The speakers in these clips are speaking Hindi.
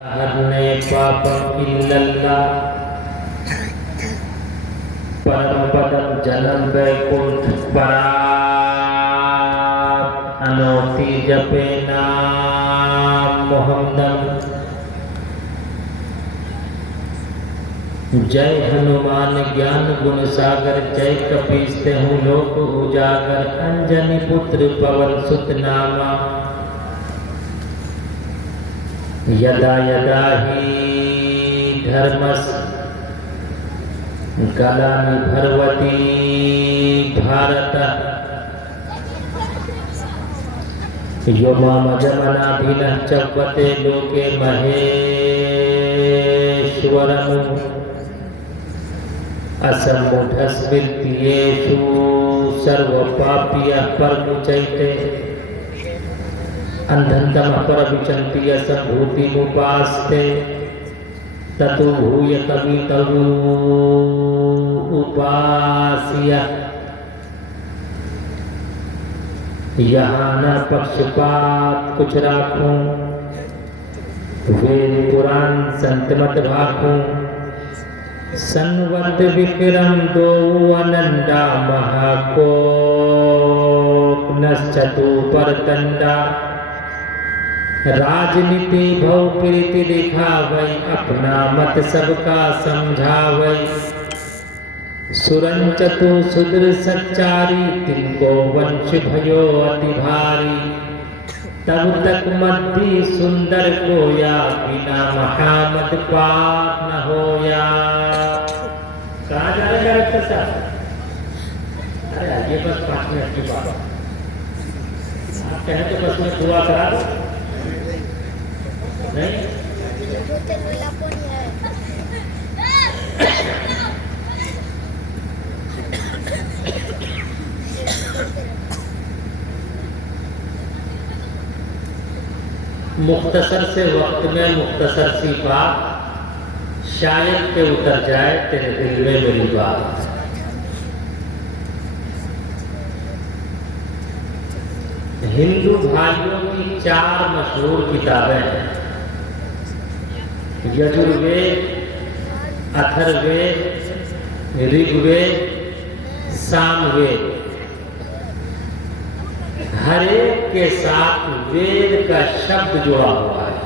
हरणे पापम इल्लल्लाह परमपदम जन्म वैकुंठ परात अनोति जपे नाम मोहम्मदम। जय हनुमान ज्ञान गुण सागर, जय कपीस तेहु लोक उजागर। अंजनी पुत्र पवन सुत नामा, यदा यदा हि धर्मस् ग्लानिर्भवति भारत, व्योमवज्रमनाभिनः चक्वते लोके महेश्वरम्। असम्मूढस्मृत्येषु सर्वपाप्यः परमुच्यते, अंधन्तमः परविचन्ति असम्भूतिमुपास्ते। ततो भूय कवितरु उपास्य, यहाँ न पक्षपात कुछ राखूं, वेद पुराण संत मत भाखूं। संवत विक्रम दो अनंदा, महाकोपनश्चतु परतंडा। राजनीति भव प्रीति दिखावै, अपना मत सबका समझावै। सुरंचतु सुदृ सच्चारी, तिनको वंश भयो अति भारी। तब तक मध्य सुंदर कोया, बिना महामत पार न होया। कहाँ जा रहे हैं साहब? अरे ये बस 5 मिनट की बात। आप कहें तो बस में दुआ करा दो। नहीं मुख्तसर से वक्त में मुख्तसर सी बात, शायद के उतर जाए तेरे दिल में मेरी बात। हिंदू भाइयों की 4 मशहूर किताबें हैं, यजुर्वेद, अथर्ववेद, ऋग्वेद, सामवेद। हर एक के साथ वेद का शब्द जुड़ा हुआ है,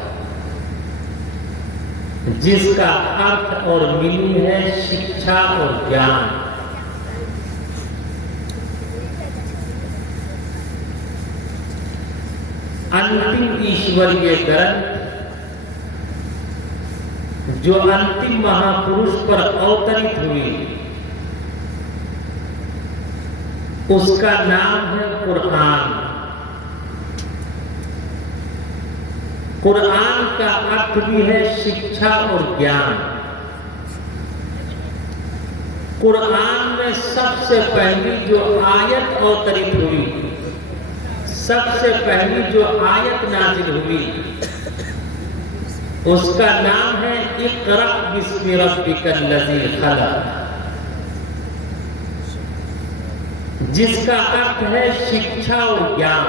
जिसका अर्थ और मीनिंग है शिक्षा और ज्ञान। अंतिम ईश्वरीय ग्रंथ जो अंतिम महापुरुष पर अवतरित हुई, उसका नाम है कुरान। कुरान का अर्थ भी है शिक्षा और ज्ञान। कुरान में सबसे पहली जो आयत अवतरित हुई, सबसे पहली जो आयत नाजिल हुई, उसका नाम है इक़रा बिस्मि रब्बिकल्लज़ी खलक़, जिसका अर्थ है शिक्षा और ज्ञान।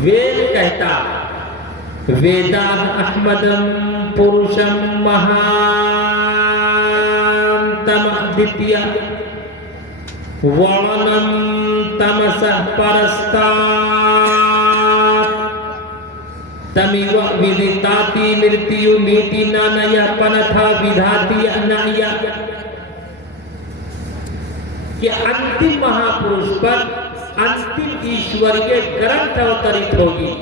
वेद कहता वेदान अहमदम पुरुषम महांतम द्वितीय वर्णनम तमसः परस्तात् तमिव विदिताति मृत्यु नीति नानया पनथा विधाति अनया। कि अंतिम महापुरुष पर अंतिम ईश्वरीय ग्रंथ अवतरित होगी,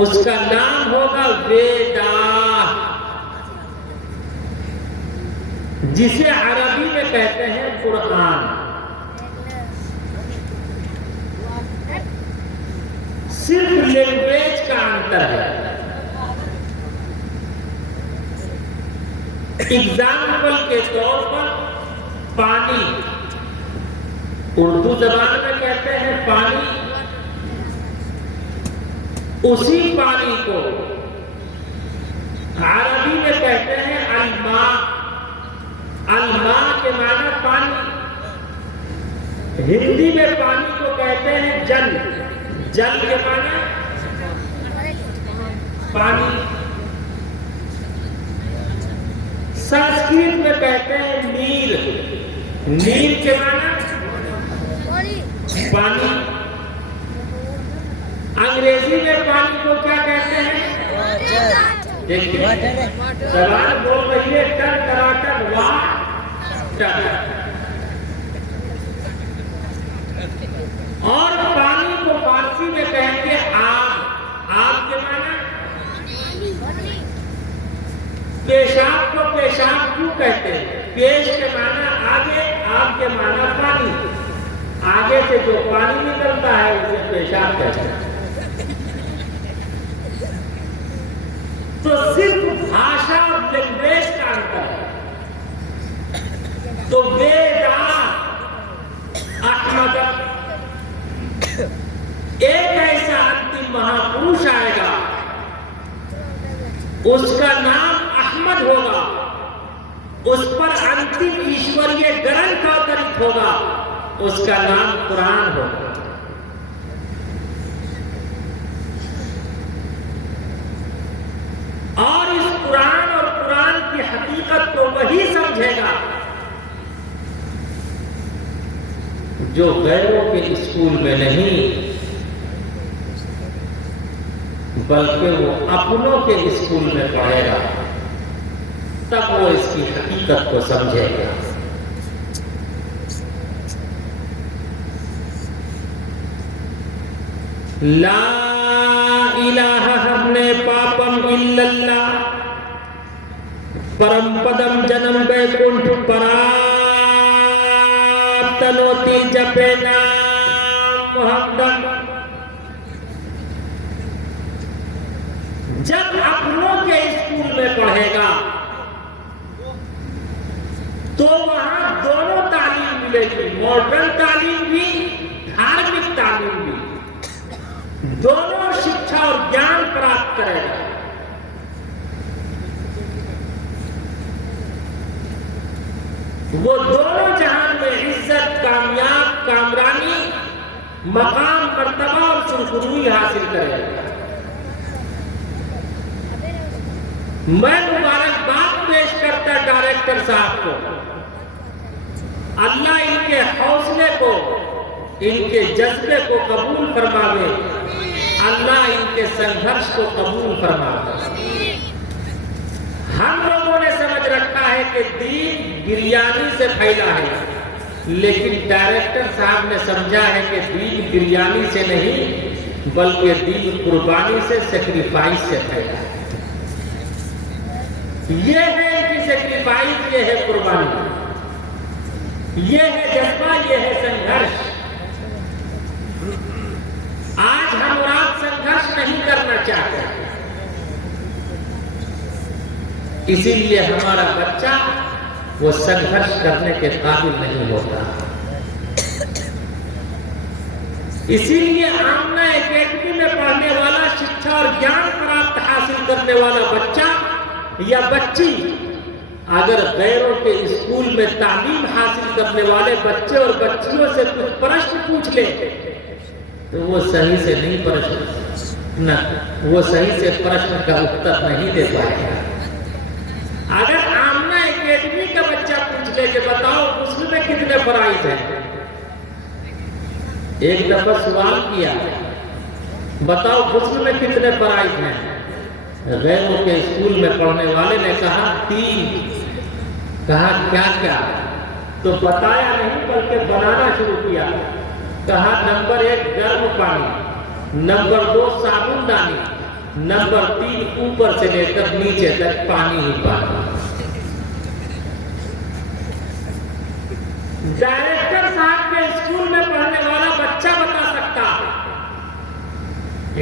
उसका नाम होगा वेदा, जिसे अरबी में कहते हैं कुरान। सिर्फ लैंग्वेज का अंतर है। एग्जाम्पल के तौर पर पानी, उर्दू जबान में कहते हैं पानी, उसी पानी को अरबी में कहते हैं अलमा। अलमा के माना पानी। हिंदी में पानी को कहते हैं जल। जल के माना पानी। संस्कृत में कहते हैं नीर। नीर के माना पानी। अंग्रेजी में पानी को क्या कहते हैं? देखिए सवाल बोल रही है टन टनाटन वाटर। और पानी को फारसी में कहेंगे आग। आग के माना पेशाब को पेशाब क्यों कहते हैं? पेश के माना आगे, आग के माना पानी। आगे से जो पानी निकलता है उसे पेशाब कहते हैं। तो सिर्फ भाषा और लैंग्वेज का अंतर है। तो वेदा अहमद, एक ऐसा अंतिम महापुरुष आएगा, उसका नाम अहमद होगा, उस पर अंतिम ईश्वरीय ग्रंथ अवतरित होगा, उसका नाम कुरान होगा। और इस कुरान और कुरान की हकीकत को वही समझेगा जो गैरों के स्कूल में नहीं, बल्कि वो अपनों के स्कूल में पढ़ेगा, तब वो इसकी हकीकत को समझेगा। ला इलाहा हमने पापम इल्लल्लाह परम पदम जन्म वैकुंठ पराप्तनोति जपे नाम मोहम्मद। जब अपनों के स्कूल में पढ़ेगा तो वहां दोनों तालीम मिलेगी, मॉडर्न तालीम भी, धार्मिक तालीम भी, दोनों शिक्षा और ज्ञान प्राप्त करेगा। वो दोनों जहान में इज्जत, कामयाब, कामरानी, मकाम, मर्तबा और सुरखरुई हासिल करेगा। मैं मुबारकबाद पेश करता डायरेक्टर साहब को। अल्लाह इनके हौसले को, इनके जज्बे को कबूल फरमावे, अल्लाह इनके संघर्ष को कबूल फरमावे। हम लोगों ने समझ रखा है कि दीन बिरयानी से फैला है, लेकिन डायरेक्टर साहब ने समझा है कि दीन बिरयानी से नहीं, बल्कि दीन कुर्बानी से, सेक्रीफाइस से फैला है। ये है इनकी सेक्रीफाइस, ये है कुर्बानी, ये है जज्बा, ये है संघर्ष। आज हम और आप संघर्ष नहीं करना चाहते, इसीलिए हमारा बच्चा वो संघर्ष करने के काबिल नहीं होता। इसीलिए आमना एकेडमी में पढ़ने वाला, शिक्षा और ज्ञान प्राप्त हासिल करने वाला बच्चा या बच्ची अगर गैरों के स्कूल में तालीम हासिल करने वाले बच्चे और बच्चियों से कुछ प्रश्न पूछ ले तो वो सही से नहीं वो सही से प्रश्न का उत्तर नहीं दे पाएगा। अगर आमना एकेडमी का बच्चा पूछ ले कि बताओ मुस्लिम में कितने फराइज हैं, एक दफा सवाल किया, बताओ मुस्लिम में कितने फराइज हैं, गैरों के स्कूल में पढ़ने वाले ने कहा 3। कहा क्या क्या? तो बताया नहीं बल्कि बनाना शुरू किया। कहा नंबर 1 गर्म पानी, नंबर 2 साबुनदानी, नंबर 3 ऊपर से लेकर नीचे तक पानी ही पानी। डायरेक्टर साहब के स्कूल में पढ़ने वाला बच्चा बता सकता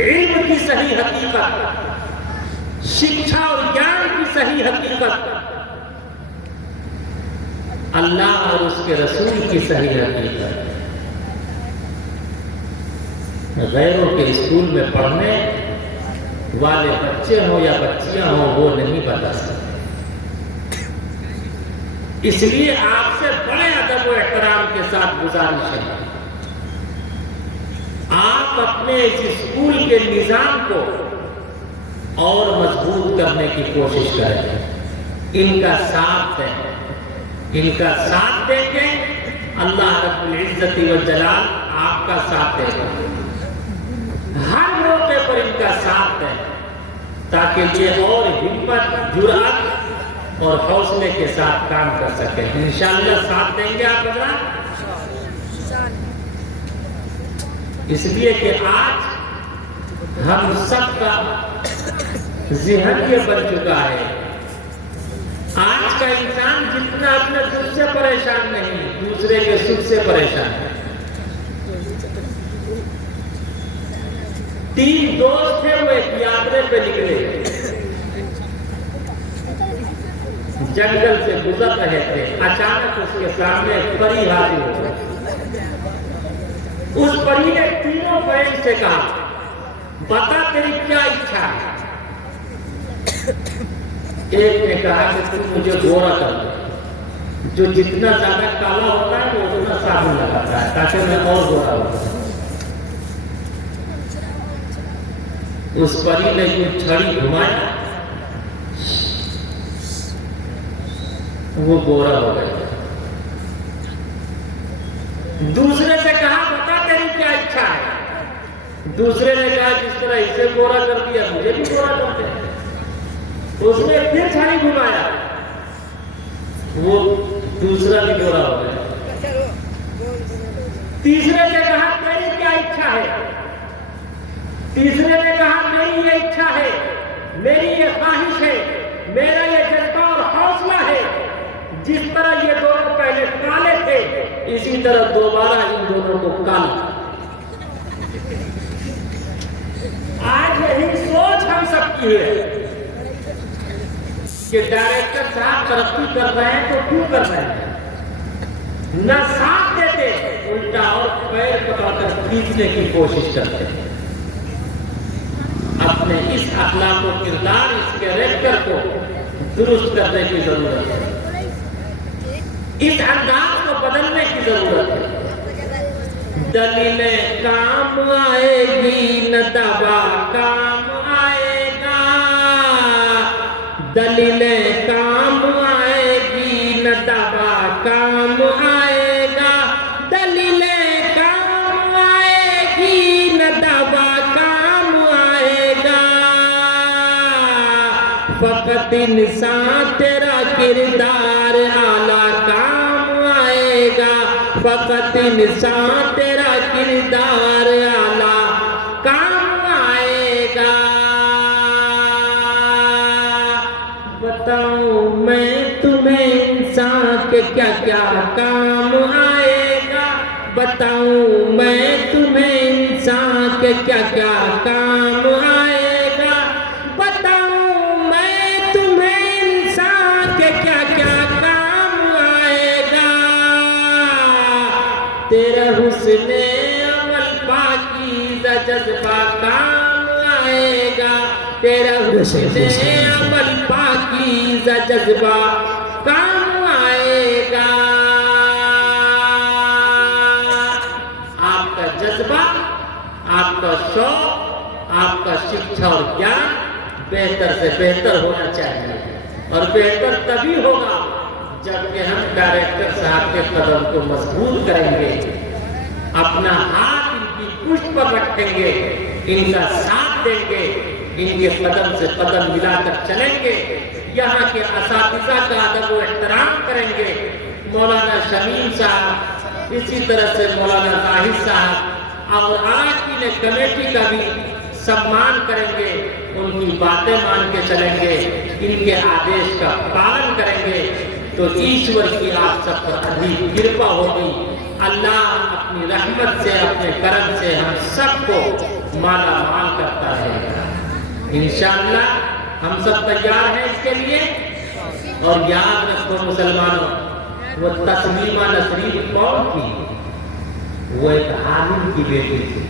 इल्म की सही हकीकत, शिक्षा और ज्ञान की सही हकीकत, अल्लाह और उसके रसूल की सही हकीकत। गैरों के स्कूल में पढ़ने वाले बच्चे हो या बच्चियां हो वो नहीं बता सकते। इसलिए आपसे बड़े अदब और एहतराम के साथ गुजारिश है, आप अपने इस स्कूल के निजाम को और मजबूत करने की कोशिश करें, इनका साथ दें। इनका साथ देंगे, अल्लाह रब्बुल इज्जत व जलाल आपका साथ देगा। हर मौके पर इनका साथ दें ताकि ये और हिम्मत, जुर्अत और हौसले के साथ काम कर सके। इंशाअल्लाह साथ देंगे आप हज़रात, इसलिए कि आज हम सबका ज़हन ये बन चुका है, आज का इंसान जितना अपने दुख से परेशान नहीं, दूसरे के सुख से परेशान है। 3 दोस्त थे, वो एक यात्रा पे निकले, जंगल से गुजर रहे थे। अचानक उसके सामने एक परी हाजिर हो गई। उस परी ने तीनों फ्रेंड से कहा, बता तेरी क्या इच्छा है। एक ने कहा कि तू मुझे गोरा कर दे, जो जितना ज्यादा काला होता है वो उतना साबुन लगाता है ताकि मैं और गोरा हो। उस परी ने ये छड़ी घुमाया, वो गोरा हो गया। दूसरे से कहा, बता तेरी क्या इच्छा है। दूसरे ने कहा, जिस तरह इसे गोरा कर दिया मुझे भी गोरा कर दे। उसने फिर छड़ी घुमाया, वो दूसरा भी गोरा हो गया। तीसरे ने कहा, तेरी क्या इच्छा है। तीसरे ने कहा, मेरी ये इच्छा है, मेरी ये ख्वाहिश है, मेरा ये जज्बा और हौसला है, जिस तरह ये दोनों पहले काले थे इसी तरह दोबारा इन दोनों को काला। आज यही सोच हम सबकी है कि डायरेक्टर साहब तरक्की कर रहे हैं तो क्यों कर रहे हैं, न साथ देते, उल्टा और पैर पकड़कर खींचने की कोशिश करते हैं। अपने इस अखलाक व किरदार, इस कैरेक्टर को दुरुस्त करने की जरूरत है, इस अंदाज को बदलने की जरूरत है। दलीले काम आएगी न दवा काम आएगा, दलीले काम आएगी न दवा काम आएगा, दलीले काम आएगी न दवा काम आएगा। फकत इंसान तेरा किरदार आला काम आएगा, फकत इंसान तेरा किरदार आला काम आएगा। बताऊं मैं तुम्हें इंसान के क्या क्या काम आएगा, बताऊं मैं तुम्हें इंसान के क्या क्या काम आएगा, बताऊं मैं तुम्हें इंसान के क्या क्या काम आएगा। तेरा हुस्ने अमल पाकीज़ा जज्बा काम आएगा, तेरा हुस्ने अमल पाकीज़ा जज्बा काम आएगा। आपका जज्बा, आपका शौक, आपका शिक्षा और ज्ञान बेहतर से बेहतर होना चाहिए, और बेहतर तभी होगा जबकि हम डायरेक्टर साहब के कदम को मजबूत करेंगे, अपना हाथ इनकी पुष्ट पर रखेंगे, इनका साथ देंगे, इनके कदम से कदम मिलाकर चलेंगे, यहाँ के असातिज़ा का अदब व एहतराम करेंगे। मौलाना शमीम साहब, इसी तरह से मौलाना जाहिद साहब और अरकान कमेटी का भी सम्मान करेंगे, उनकी बातें मान के चलेंगे, इनके आदेश का पालन करेंगे, तो ईश्वर की आप सब पर अधिक कृपा होगी। अल्लाह अपनी रहमत से, अपने करम से हम सबको माला माल करता रहेगा। इंशाअल्लाह हम सब तैयार हैं इसके लिए। और याद रखो मुसलमानों, वो तस्लीमा नसरीन कौन थी? वो एक आलिम की बेटी थी।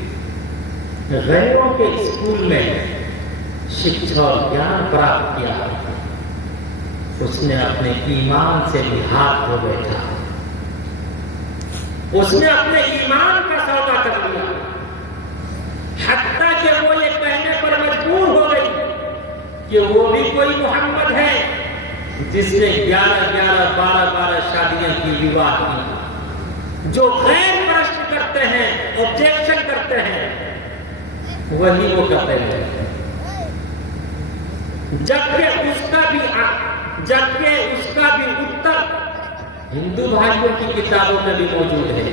गैरों के स्कूल में शिक्षा और ज्ञान प्राप्त किया, उसने अपने ईमान से निहात हो बैठा, उसने अपने ईमान का सौदा कर लिया। कि वो भी कोई मोहम्मद है जिसने 11-11, 12-12 शादियां की, विवाह की। जो गैर प्रश्न करते हैं, ऑब्जेक्शन करते हैं, वही वो कहते हैं। जबकि उसका भी उत्तर हिंदू भाइयों की किताबों में भी मौजूद है।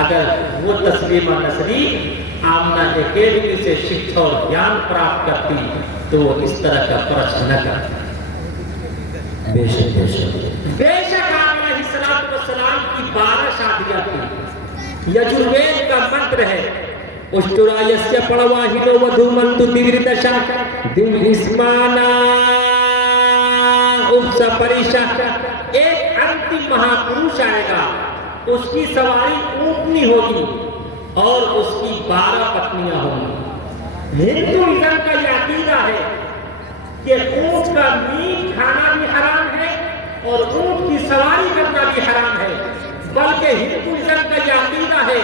अगर वो तस्लीमा नसरीन आमना एकेडमी से शिक्षा और ज्ञान प्राप्त करती तो वो इस तरह का प्रश्न न करती। बेशक आमना अलैहिस्सलाम की 12 शादियां थी। यजुर्वेद का मंत्र है, उष्टुरायस्य पड़वाहिनो वधूमन्तु दिव्यदशा दिव्यस्माना उपसपरिशा। एक अंतिम महापुरुष आएगा, उसकी सवारी ऊँटनी होगी और उसकी 12 पत्नियां होंगी। हिंदुइज्म का यह अकीदा है कि ऊँट का मीट खाना भी हराम है और ऊँट की सवारी करना भी हराम है। बल्कि हिंदुइज्म का यह अकीदा है,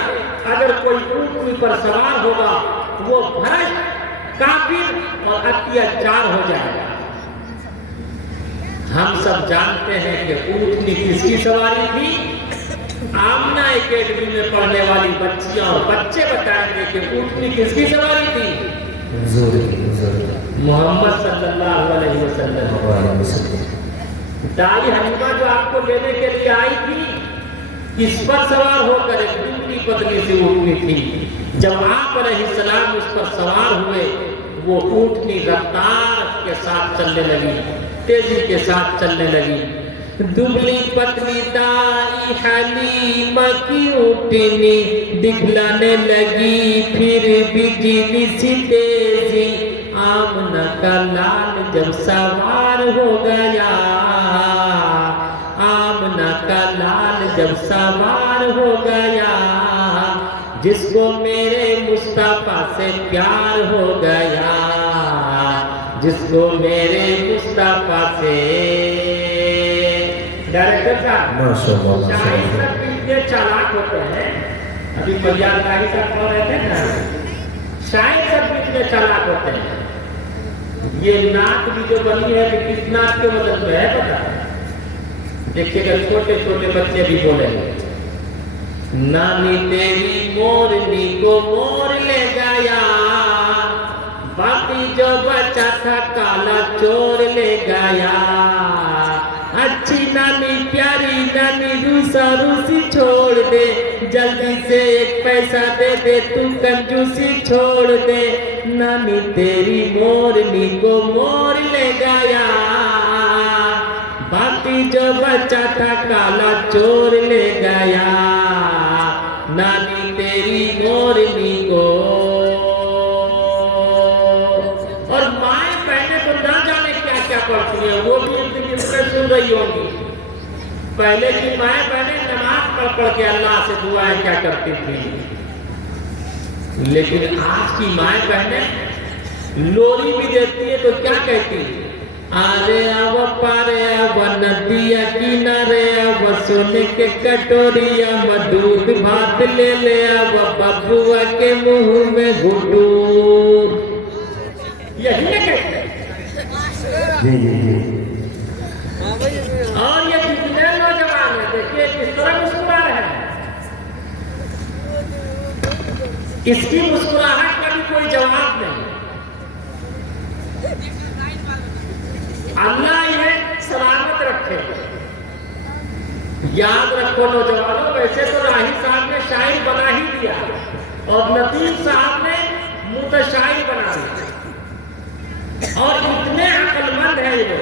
अगर कोई ऊँटनी पर सवार होगा वो भ्रष्ट, काफिर और अत्याचार हो जाएगा। हम सब जानते हैं कि ऊँटनी किसकी सवारी थी। आमना एकेडमी में पढ़ने वाली बच्चियां और बच्चे बताएंगे कि ऊँटनी किसकी सवारी थी। मोहम्मद सल्लल्लाहु अलैहि वसल्लम। दाई हलीमा जो आपको लेने के लिए आई थी, किस पर सवार होकर? एक दूसरी पतली सी ऊँटनी थी। जब आप अलैहिस्सलाम उस पर सवार हुए, वो ऊँटनी रफ्तार के साथ चलने लगी, तेजी के साथ चलने लगी। दुबली पतली दाई हलीमा की ऊँटनी दिखलाने लगी फिर बिजली सी तेजी। आमना का लाल जब सवार हो गया, आमना का लाल जब सवार हो गया, जिसको मेरे मुस्तफा से प्यार हो गया, जिसको मेरे मुस्तफा से। डायरेक्टर साहब, शाहिद साहब कितने चालाक होते हैं। अभी मलियार शाहिद साहब कह रहे थे ना, शाहिद साहब कितने चालाक होते हैं। ये नाक भी जो बनी है कि किस नाक के वजन में है पता? देखिएगा, छोटे छोटे बच्चे भी बोलेंगे, नानी तेरी मोरनी को मोर ले गया, बाकी जो बचा था काला चोर ले गया। अच्छी नानी प्यारी नानी रूसा रूसी छोड़ दे, जल्दी से एक पैसा दे दे, तू कंजूसी छोड़ दे। नानी तेरी मोरनी को मोर ले गया, बाकी जो बचा था काला चोर ले गया। नानी तेरी मोरनी को। और माएं बहनें तो ना जाने क्या क्या पढ़ती है, वो भी सुन रही होंगी। पहले की माएं बहनें नमाज पढ़ पढ़ के अल्लाह से दुआएं क्या करती थी, लेकिन आज की माएं बहनें लोरी भी देती है तो क्या कहती है? अरे अब पारे अब नदिया किनारे अब सोने के कटोरिया में दूध भात ले ले, अब बबुआ के मुंह में घुटू। यही है कहते हैं। और ये कितने नौजवान है, देखिए किस तरह मुस्कुरा रहे हैं। इसकी मुस्कुराहट का भी कोई जवाब नहीं। अल्लाह इन्हें सलामत रखे। याद रखो नौजवानों, वैसे तो राही साहब ने शायर बना ही दिया और लतीफ साहब ने मुतशायर बना दिया, और इतने अक्लमंद है ये।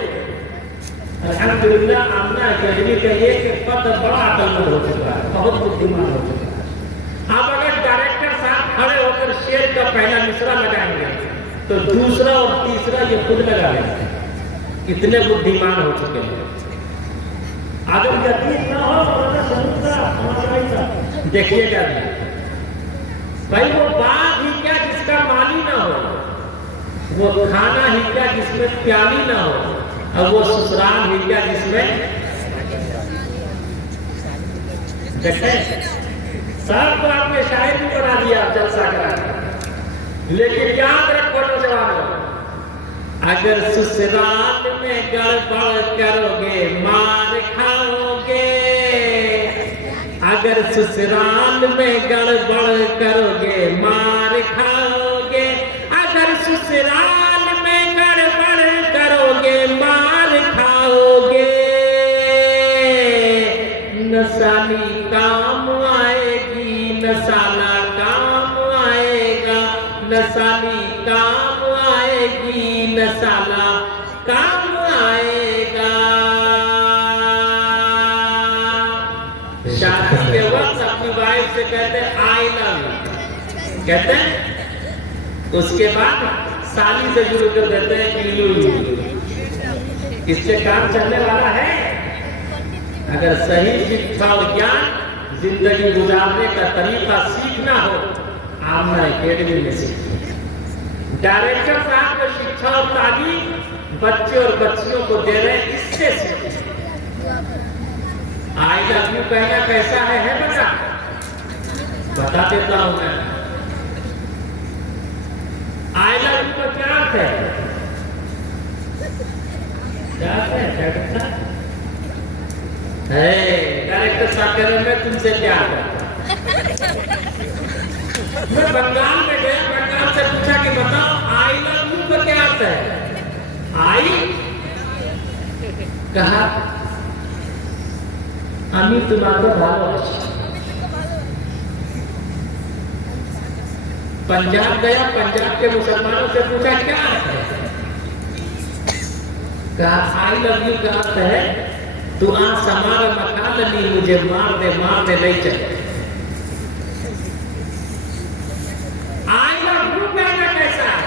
अल्हम्दुलिल्लाह आमना अकेडमी का ये पद बड़ा अक्लमंद हो चुका है, बहुत बुद्धिमान हो चुका है। अब अगर डायरेक्टर साहब खड़े होकर शेर का पहला मिसरा लगाएंगे तो दूसरा और तीसरा ये खुद लगा लेंगे। कितने बुद्धिमान हो चुके हैं। अगर यकीन ना हो तो देखिएगा भाई, वो बाग ही क्या जिसका माली ना हो, वो खाना ही क्या जिसमें प्याली ना हो, और वो ससुराल ही क्या जिसमें। देखें सब तो आपने शायद भी बना दिया जलसा करा, लेकिन याद रखो नौजवानों, अगर ससुराल में गड़बड़ करोगे मार खाओगे, अगर ससुराल में गड़बड़ करोगे मार खाओगे, अगर ससुराल में गड़बड़ करोगे मार खाओगे। नसाली काम आएगी, नसाला काम आएगा, नसाली काम आएगी, नसाला काम आएगा। शादी के वक्त अपनी वाइफ से कहते आई लव यू, कहते हैं, उसके बाद साली से शुरू कर देते हैं यू। इससे काम चलने वाला है? अगर सही शिक्षा और ज्ञान जिंदगी गुजारने का तरीका सीखना हो, आमना एकेडमी में सीखिए। डायरेक्टर साहब को शिक्षा और तालीम बच्चे और बच्चियों को दे रहे हैं, इससे सीखिए। आई लव यू कहना कैसा है बेटा? बता देता हूं मैं। आई लव यू का क्या अर्थ है? क्या है डायरेक्टर साहब कह रहे मैं तुमसे प्यार करता हूं। मैं बंगाल में गया, बंगाल से पूछा कि बताओ आई लव यू का क्या अर्थ है? आई कहा আমি তোমাকে ভালোবাসি। पंजाब गया, पंजाब के मुसलमानों से पूछा क्या अर्थ है? कहा आई लव यू का अर्थ है तू आज हमारा मकान नहीं, मुझे मार दे नहीं चले। आई लव यू कहना कैसा है?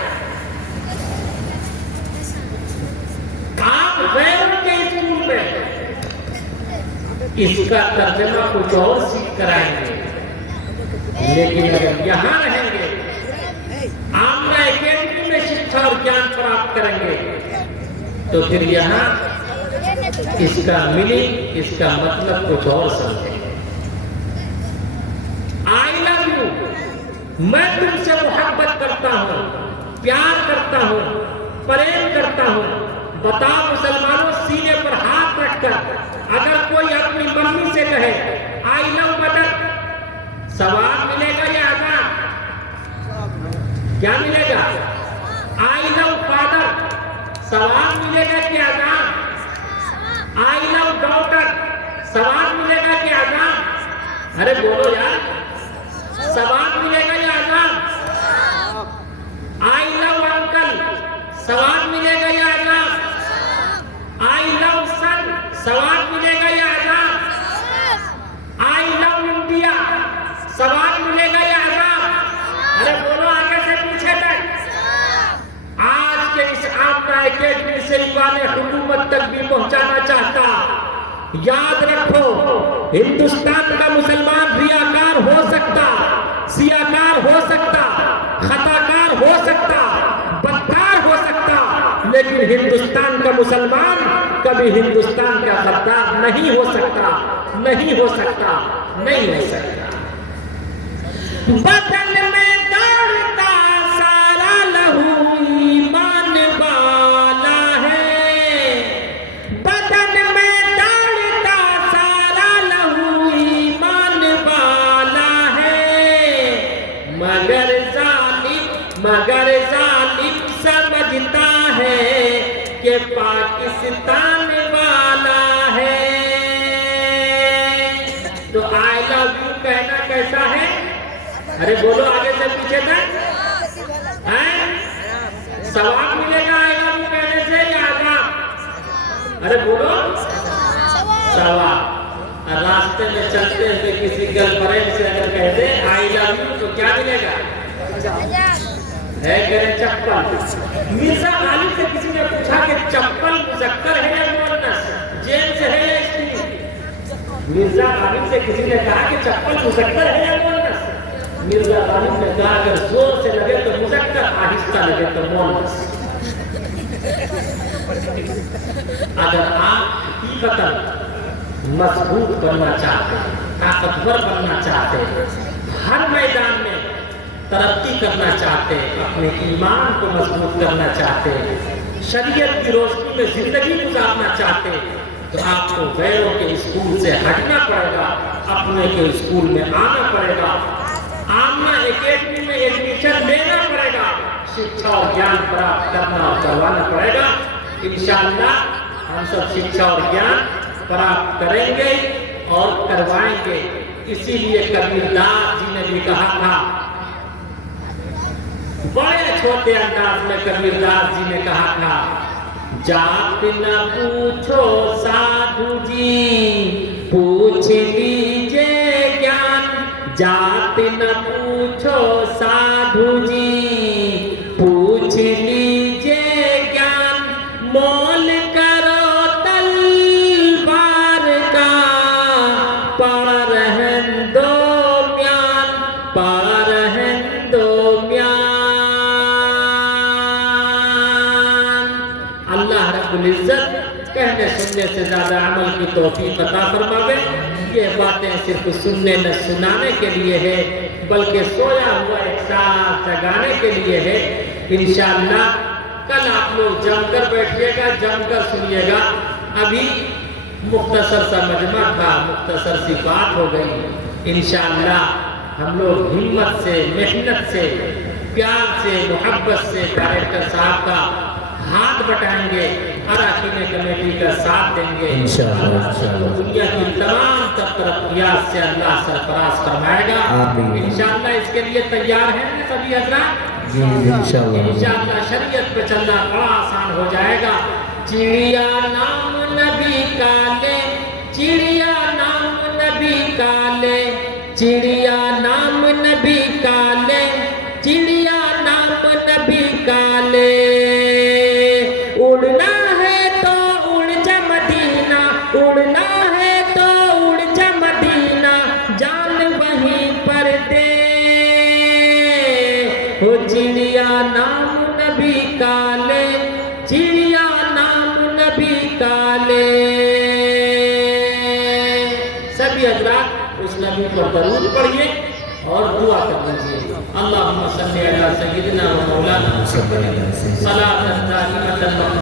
आप वैन के स्कूल में इसका तर्जमा कुछ और सीख कराएंगे, लेकिन अगर यहाँ रहेंगे, आमना एकेडमी में शिक्षा और ज्ञान प्राप्त करेंगे, तो फिर यहाँ इसका मीनिंग, इसका मतलब कुछ और समझेंगे। आई लव यू, मैं तुमसे मोहब्बत करता हूँ, प्यार करता हूँ, प्रेम करता हूँ। बताओ मुसलमानों, सीने पर हाथ रखकर अगर कोई अपनी मम्मी से कहे आई लव मदर, सवाब मिलेगा या अज़ाब? क्या मिलेगा? आई लव फादर, सवाब मिलेगा कि अज़ाब? आई लव डॉटर, सवाब मिलेगा कि अज़ाब? अरे बोलो यार, सवाब मिलेगा या अज़ाब? आई लव अंकल, सवाब मिलेगा या अज़ाब? आई लव सन, सवाब मिलेगा या अज़ाब? आई लव इंडिया, सवाब मिलेगा या अज़ाब? अरे बोलो आगे से पीछे तक। आज के इस आमना एकेडमी से इबाने हुकूमत तक भी पहुंचाना चाहता। याद रखो, हिंदुस्तान का मुसलमान रियाकार हो सकता, सियाकार हो सकता, खताकार हो सकता, बदकार हो सकता, लेकिन हिंदुस्तान का मुसलमान कभी हिंदुस्तान का गद्दार नहीं हो सकता, नहीं हो सकता, नहीं हो सकता। बदन में दौड़ता सारा लहू ईमान वाला है, बदन में दौड़ता सारा लहू ईमान वाला है, मगर जालिम समझता है कि पाकिस्तान वाला है। तो आई लव यू कहना कैसा है? अरे बोलो आगे से पीछे तक। सवाब मिलेगा आई लव यू कहने से या अज़ाब? अरे बोलो सवाब। रास्ते में चलते हुए किसी गर्लफ्रेंड से अगर कहते आई लव यू तो क्या मिलेगा? है करे चप्पल। मिर्जा गालिब से किसी ने पूछा कि चप्पल मुज़क्कर है या मुअन्नस, जेंट्स है या स्त्री? मिर्जा गालिब से किसी ने कहा कि चप्पल मुज़क्कर है या मुअन्नस? मिर्जा गालिब ने कहा अगर जोर से लगे तो मुज़क्कर, आहिस्ता लगे तो मुअन्नस। अगर आप हकीकतन मजबूत बनना चाहते हैं, ताकतवर बनना चाहते हैं, हर मैदान में तरक्की करना चाहते हैं, अपने ईमान को मजबूत करना चाहते हैं, शरीयत की रोशनी में जिंदगी गुजारना चाहते हैं तो आपको गैरों के स्कूल से हटना पड़ेगा, अपने के स्कूल में आना पड़ेगा, आमना एकेडमी में एडमिशन लेना पड़ेगा, शिक्षा और ज्ञान प्राप्त करना और करवाना पड़ेगा। इंशाअल्लाह हम सब शिक्षा और ज्ञान प्राप्त करेंगे और करवाएंगे। इसीलिए कबीरदास जी ने भी कहा था, बड़े छोटे अंदाज में कबीरदास जी ने कहा था, जात न पूछो साधु जी पूछ लीजिए ज्ञान, जात न पूछो साधु जी पूछ लीजिए ज्ञान, मोल करो तलवार का पड़ रहन दो म्यान, पड़ रहन दो म्यान। अल्लाह रब्बुल इज्जत कहने सुनने से ज्यादा अमल की तौफीक अता फरमावे। ये बातें सिर्फ सुनने न सुनाने के लिए है, बल्कि सोया हुआ एक साथ जगाने के लिए है। इंशाअल्लाह कल आप लोग जमकर बैठिएगा, जमकर सुनिएगा। अभी मुख्तसर सा मजमा था, मुख्तसर सी बात हो गई। इंशाअल्लाह हम लोग हिम्मत से, मेहनत से, प्यार से, मोहब्बत से डायरेक्टर साहब का हाथ बटाएंगे, अराकीन कमेटी का साथ देंगे। इंशाअल्लाह दुनिया की तमाम तरक्कियात से अल्लाह सरफराज फरमाएगा। इंशाअल्लाह इसके लिए तैयार हैं ना सभी हज़रात? इंशाअल्लाह शरीयत पे चलना बड़ा आसान हो जाएगा। चिड़िया नाम नबी का ले, चिड़िया नाम नबी का ले, चिड़िया नाम नबी का ले, चिड़िया नाम नबी का ले, उड़ना है तो उड़ जा मदीना, उड़ना है तो उड़ जा मदीना, जान वहीं पर दे, हो चिड़िया नाम नबी का ले, चिड़िया नाम नबी का ले। सभी हज़रात उस नबी पर दरूद पढ़िए और दुआ कर लीजिए। अल्लाहुम्मा सल्ली अला सय्यिदिना व मौलाना सल्लल्लाहु अलैहि वसल्लम।